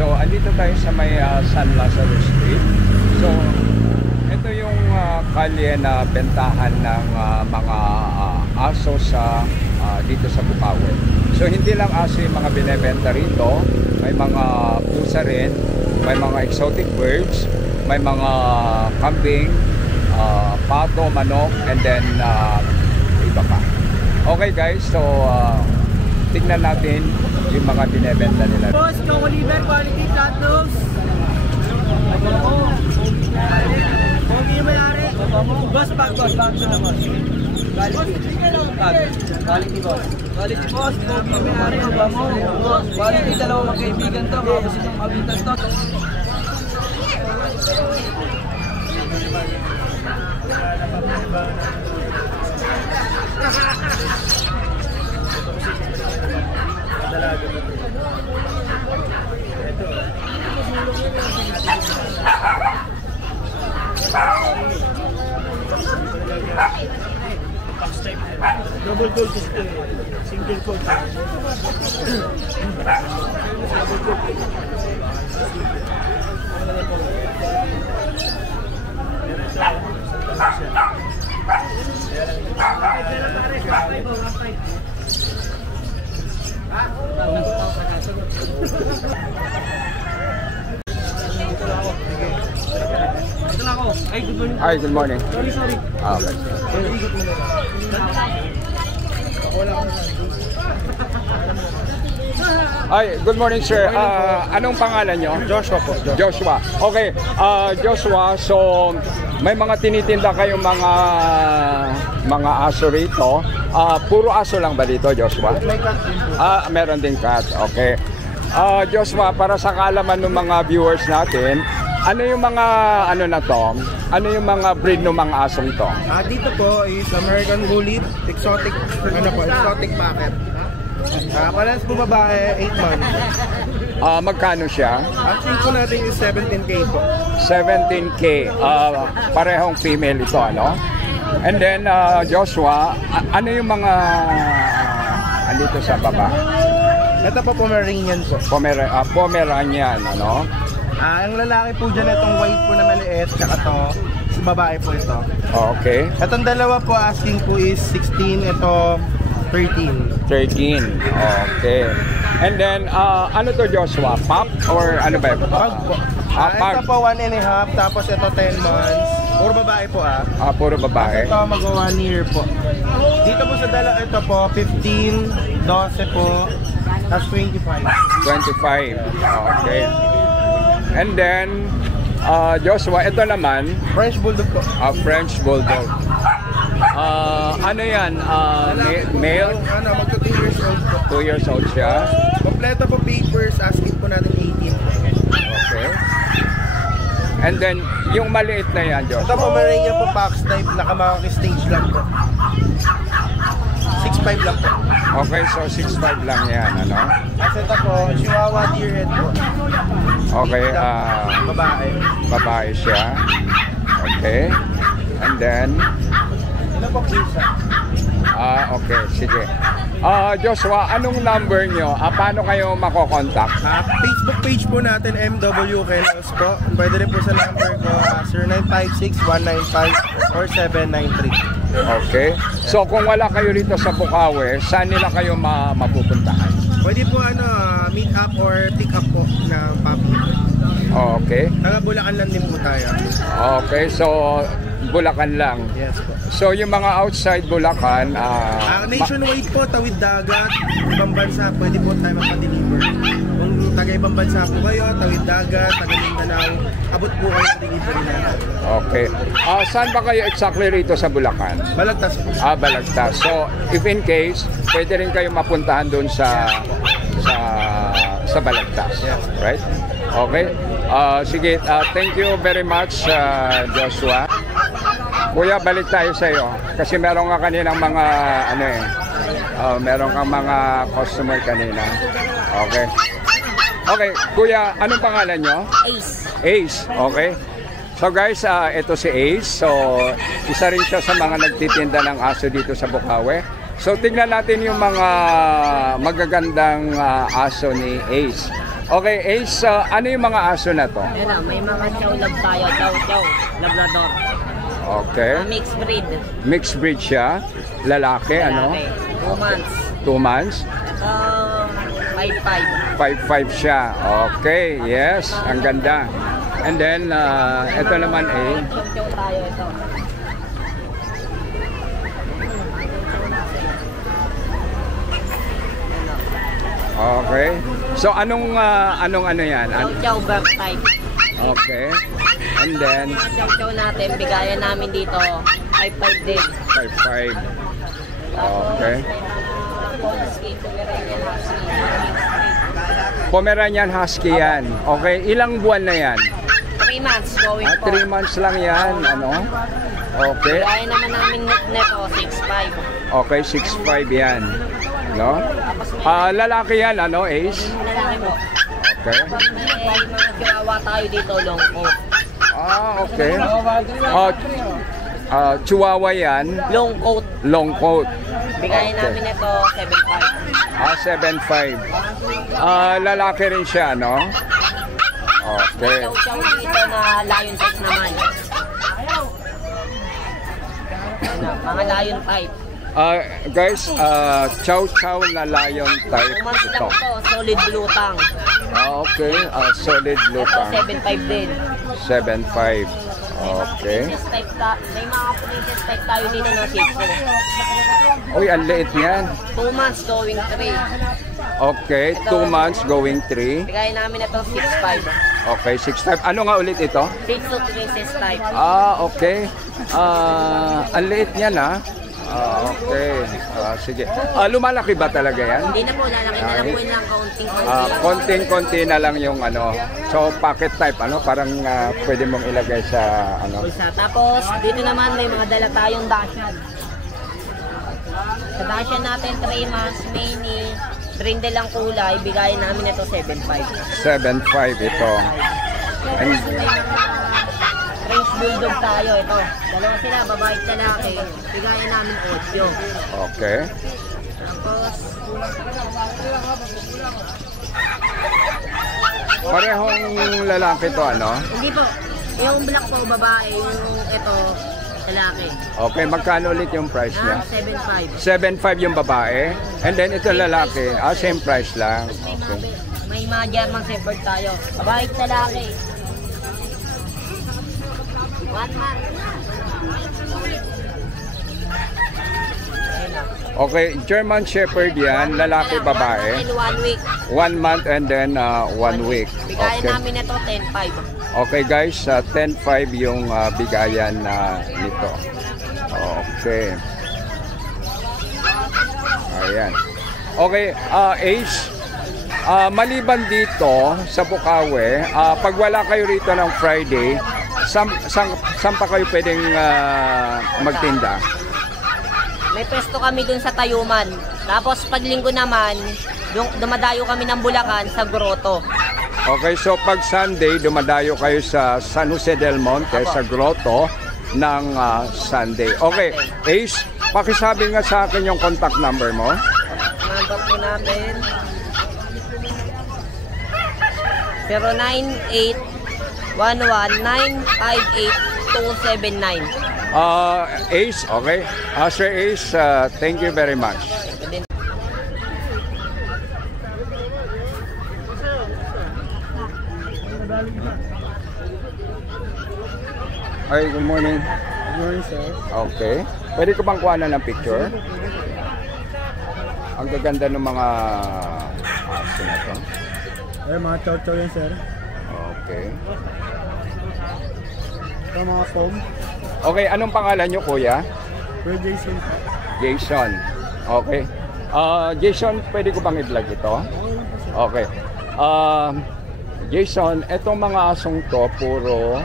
So andito tayo sa may San Lazaro Street. So ito yung kalye na bentahan ng mga aso sa dito sa Bukawi. So hindi lang aso yung mga binebenta rito, may mga pusa rin, may mga exotic birds, may mga kambing, pato, manok, and then iba pa. Okay guys, so tignan natin yung mga binebenta nila. Boss, Choco Liver, quality flat nose. Pogi yung mayari. Boss, bag na boss. Quality boss. Quality boss, pogi yung mayari. Boss, quality, dalawang magkaibigan to. Kapos itong kabitan to. Double gold is single gold. Ay, good morning. Hi, good morning. Sorry. Okay. Ay, good morning sir. Anong pangalan nyo? Joshua po. Joshua. Okay. Joshua, so may mga tinitinda kayong mga aso rito. Puro aso lang ba dito, Joshua? May cat din po. Meron din cat. Okay. Joshua, para sa kaalaman ng mga viewers natin, ano yung mga ano na to? Ano yung mga breed ng mga asong to? Dito po is American Bully, exotic packet. Palas po babae, 8 months. Magkano siya? Asking po natin is 17K po. 17K. Parehong female ito, ano? And then, Joshua, ano yung mga andito sa baba? Ito po Pomeranian po. Pomeranian, ano? Ang lalaki po dyan, itong white po na maliit, tsaka to, sa babae po ito. Okay. Itong dalawa po, asking po is 16, ito 13. 13. Okay. And then, ano to Joshua? Pop or ano ba? Pag po. Pag. Ito po 1.5, tapos ito 10 months. Puro babae po Puro babae. Ito mag 1 year po. Dito po sa dalawa, ito po 15, 12 po, tapos 25. 25. Okay. And then, Joshua, ito naman, French Bulldog po. French Bulldog. Ano yan? Male? Magto 2 years old po. 2 years old siya. Kompleto po papers, asking po natin 18 po. Okay. And then, yung maliit na yan, Ito Joshua. po Pomeranian po, Fox type, nakamaki-stage lang po. 6'5 lang po. Okay, so 6'5 lang yan, ano? Kasi ito po, Chihuahua Deerhead po. Okay, Babae. babae siya. Okay. And then, Ito po pusa. okay, sige. Joshua, anong number nyo? Paano kayo makokontakt? Facebook page po natin, MW Kennels po. Pwede rin po sa number ko, 0956-195-4793. Okay. So, kung wala kayo rito sa Bukawi, saan nila kayo mapupuntahan? Pwede po meet up or pick up po ng puppy. Okay. Taga Bulacan lang din po tayo. Okay, so Bulacan lang. Yes po. So, yung mga outside Bulacan, Nationwide po, tawid dagat, ibang bansa, pwede po tayo magpa-deliver. Kung taga ibang bansa po kayo, tawid dagat, taga Mindanao, abot po kayo sa delivery natin. okay. Saan ba kayo exactly rito sa Bulacan? Balagtas po. Balagtas. So, if in case, pwede rin kayo mapuntahan doon sa Balagtas. Yes. Right? Okay. Sige, thank you very much, Joshua. Kuya, balik tayo sa iyo kasi meron ka kaninang mga meron kang mga customer kanina. Okay. Okay, kuya, anong pangalan nyo? Ace. Ace, okay. So guys, ito si Ace. So, isa rin siya sa mga nagtitinda ng aso dito sa Bukawi. So, tingnan natin yung mga magagandang aso ni Ace. Okay, Ace, ano yung mga aso na to? Ayun na, may mga chow lab tayo. Chow, Labrador. Okay. Mixed breed. Mixed breed siya. Lalaki, ano? 2 months. 2 months. Ito, 5'5". 5'5 siya. Okay, yes. Ang ganda. And then, ito naman Chow tayo ito. okay. So, anong ano yan? Chow bird type. Okay. And then, Mga chow natin, bigayan namin dito, 5'5 din. 5'5. Okay. Husky, Pomeranian Husky. Pomeranian Husky yan. Okay. Ilang buwan na yan? 3 months going po. 3 months lang yan. Ano? Okay. Bigayan naman namin nito, 6'5". Okay, 6'5 yan. No? Lalaki yan, ano, Ace? Lalaki po. Okay. May mga chihuahua tayo dito, long coat. Okay. Chihuahua yan. Long coat. Long coat. Bigayan Okay. namin ito, 7'5". 7'5. Lalaki rin siya, no? Okay. Chow dito na lion type naman. Ano, mga lion type. Guys, chow na lion 2 type months ito. lang ito, solid blue tang. Okay, solid blue Ito, tang. 7'5 din. 7'5. Okay. Princess type may mga princess type tayo dito na Shih Tzu. Uy, ang liit yan. 2 months going 3. Okay, 2 months going 3. Bigayan namin ito, 6'5". Okay, 6'5. Ano nga ulit ito? Shih Tzu princess type. Okay. Ang liit niyan, ha? Okay. Sige. Lumalaki ba talaga yan? Hindi na po, lalaki na lang po yun lang kaunting-kaunting. Konting-konti na lang yung ano. So, pocket type, ano? Parang pwede mong ilagay sa ano. Isa. Tapos, dito naman may mga dala tayong Dachshund. Sa Dachshund natin, 3 months, mini, brindle ang kulay, bigayan namin ito 7'5". 7'5 ito. And, Tapos may mga French Bulldog tayo, ito. Dalawa sila, babae at lalaki, bigayan namin 8. okay. Tapos, Parehong lalaki to, ano? hindi po, yung black po, babae, yung ito, lalaki. Okay, magkano ulit yung price niya? 7'5". 7'5 yung babae. And then ito lalaki. Same price lang. Okay. May mga German Shepherd tayo. Babae at lalaki. 1 month. Okay, German Shepherd yan. Lalaki, babae. 1 week. 1 month and then 1 week. Bigayan Okay. namin ito 10'5". Okay guys, 10'5 yung bigayan nito. Okay. Ayan. Okay, Ace, maliban dito sa Bukawi, pag wala kayo rito ng Friday, saan pa kayo pwedeng magtinda? May pwesto kami dun sa Tayuman. Tapos pag linggo naman, dumadayo kami ng Bulacan sa Grotto. Okay, so pag Sunday, dumadayo kayo sa San Jose del Monte, sa Grotto ng Sunday. Okay, Ace, pakisabi nga sa akin yung contact number mo. Number po natin, 098-11958-279. Ace, okay. Sir Ace, thank you very much. Hi, good morning. Good morning, sir. Okay. Pwede ko bang kuhanan ng picture? Ang gaganda ng mga aso na to. Ay, mga chow-chow yan, sir. Okay. Ito mga foam. Okay, anong pangalan nyo, kuya? Kuya Jason po. Jason. Okay. Jason, pwede ko bang i-vlog ito? Okay. Jason, etong mga asong to, puro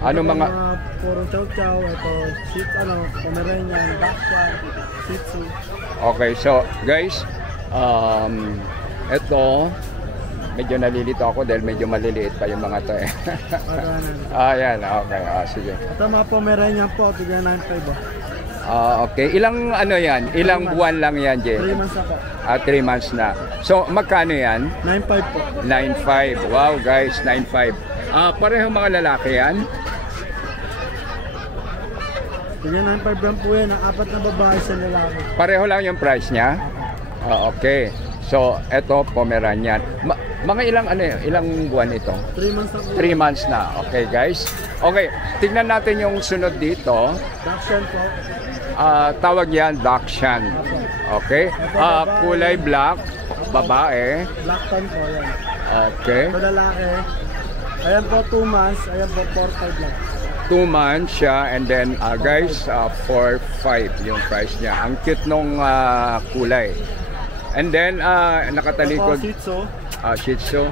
ano mga... Puro chow-chow. Ito, Pomeranian, Dachshund, Shih Tzu. Okay, so guys, ito, medyo nalilito ako dahil medyo maliliit pa yung mga to eh. Pagkanan. Ayan, okay. Sige. Ito mga Pomeranian po, tignan 9.5 ba? Okay. Ilang ano yan? Ilang buwan lang yan, Jay? 3 months na po. 3 months na. So, magkano yan? 9.5 po. 9.5. Wow, guys, 9.5. Parehong mga lalaki yan? Ganyan, 9.5 lang po yan. Ang 4 na babae sa lalaki. Pareho lang yung price niya? Okay. So, eto Pomeranian. Mga ilang buwan ito? 3 months na po. 3 months na. Okay, guys. Okay, tignan natin yung sunod dito. Dachshund po. Tawag yan, Dachshund. Okay. Kulay black, babae. Black tan po yan. Okay. Ito lalaki. Ayan po 2 months. Ayan po 4.5 lang. 2 months siya, and then guys, 4.5 yung price niya. Ang cute nung kulay. And then nakatalikod. Shih Tzu. Shih Tzu.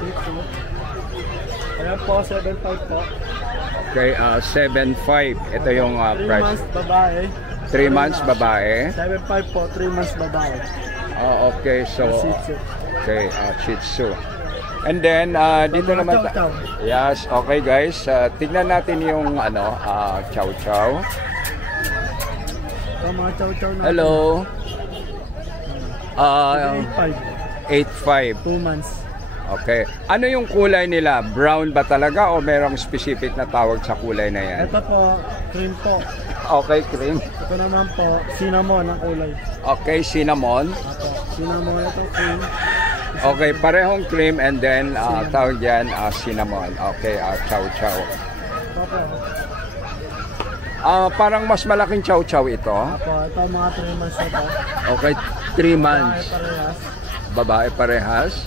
Shih Tzu. Ayan po 7.5 po. Okay, 7.5. Ito yung 3 price. months babae. 3 months babae. 7.5 po, 3 months babae. Okay, so Shih Tzu. okay, Shih Tzu. And then dito Mga naman chow-chow. yes, okay guys, tignan natin yung chow chow. Ito mga chow-chow na. Hello. 8.5. 8.5. 2 months. Okay. Ano yung kulay nila? Brown ba talaga o merong specific na tawag sa kulay na yan? Ito po, cream po. Okay, cream. Ito naman po, cinnamon ang kulay. Okay, cinnamon. Ito, cinnamon ito, cream. Okay, parehong cream, and then tawag yan cinnamon. Okay, chow chow. Ito po. Parang mas malaking chow chow ito. Ito mga 3 months na po. Okay, 3 months. Parehas. Babae parehas.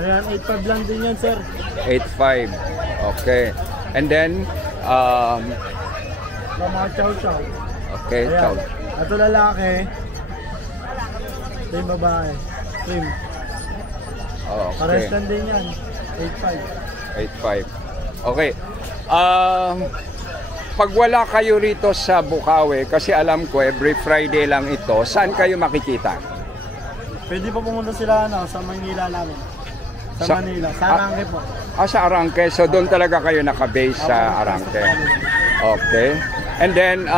Ayan, 8.5 lang din yan, sir. 8.5. Okay. And then, Ito mga chow-chow. okay, chow. Ayan. Ito lalaki. Ito yung babae. Cream. Pares Okay, lang din yan. 8.5. 8.5. Okay. Pag wala kayo rito sa Bukawi, kasi alam ko every Friday lang ito, saan kayo makikita? Pwede po pumunta sila sa Manila namin. Sa Manila. Sa Arangke po. Sa Arangke. So doon talaga kayo nakabase sa Arangke. Okay. And then,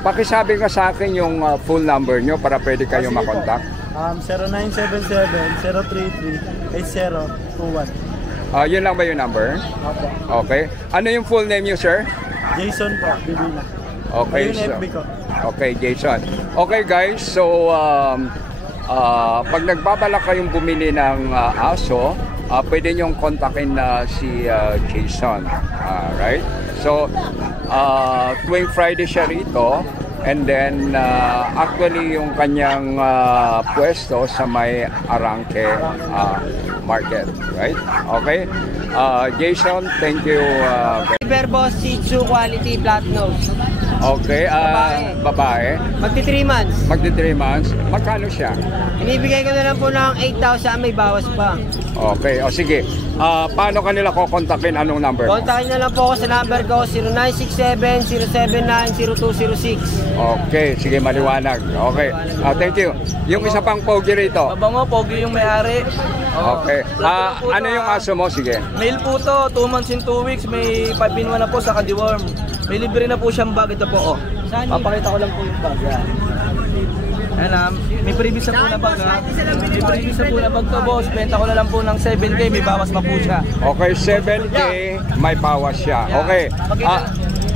pakisabi ka sa akin yung full number nyo para pwede kayo Sige po. makontak. 0977-033-8021. Yun lang ba yung number? Opo. Okay. Ano yung full name nyo, sir? Jason po, Bibina. Okay, Ayun yung FB ko. Okay, Jason. Okay guys, so pag nagbabalak kayong bumili ng aso, pwede nyong kontakin na si Jason. Right? So, tuwing Friday siya rito, and then actually yung kanyang pwesto sa may Arangke market. Right? Okay? Jason, thank you. Verbo Shih Tzu quality flat nose. Okay, babae. Magti 3 months. Magdi 3 months. Magkano siya? Inibigay ko na lang po ng 8,000, may bawas pa. Okay, o sige. Paano kanila kokontakin? Anong number? Kontakin na lang po ako sa number ko, 0967-079-0206. Okay, sige, maliwanag. Okay, thank you. Yung isa pang pogi rito. Mabango, pogi yung may-ari. Okay. Ano yung aso mo? Sige. Male po to, 2 months and 2 weeks, may 5-in-1 na po sa ka-deworm. May libre na po siyang bag, ito po, oh. Papakita ko lang po yung bag, yan. Ayan, may previous na po na bag, ha. May previous na po na bag to, boss. Benta ko na lang po ng 7K, may bawas pa po siya. Okay, 7K, may bawas siya. Okay.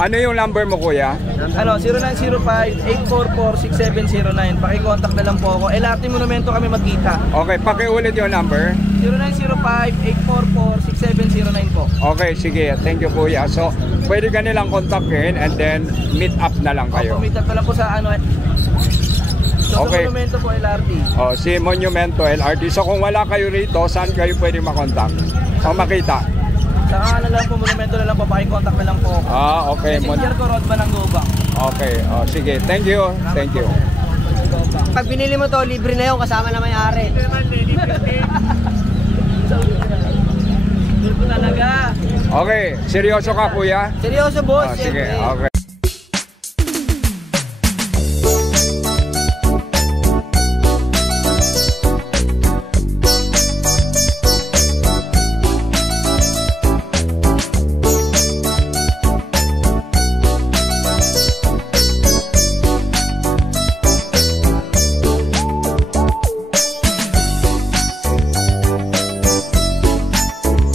Ano yung number mo, kuya? Ano, 0905-844-6709. Pakicontact na lang po ako. LRT Monumento kami magkita. Okay, pakiulit yung number. 0905-844-6709 po. Okay, sige. Thank you, kuya. So, pwede ka nilang kontakin and then meet up na lang kayo. Opo, meet up na lang po sa ano. So, Okay. sa Monumento po, LRT. Si Monumento LRT. So, kung wala kayo rito, saan kayo pwede makontak? O makita? Saka na lang po, Monumento na lang po, pakicontact na lang po ako. Okay. Messenger ko, Rodman ng Gobang. Okay. Sige. Thank you. Thank you. Pag binili mo to, libre na yun kasama na may-ari. Libre talaga. Okay. Seryoso ka, kuya? Seryoso boss, Sige. siyempre. Okay.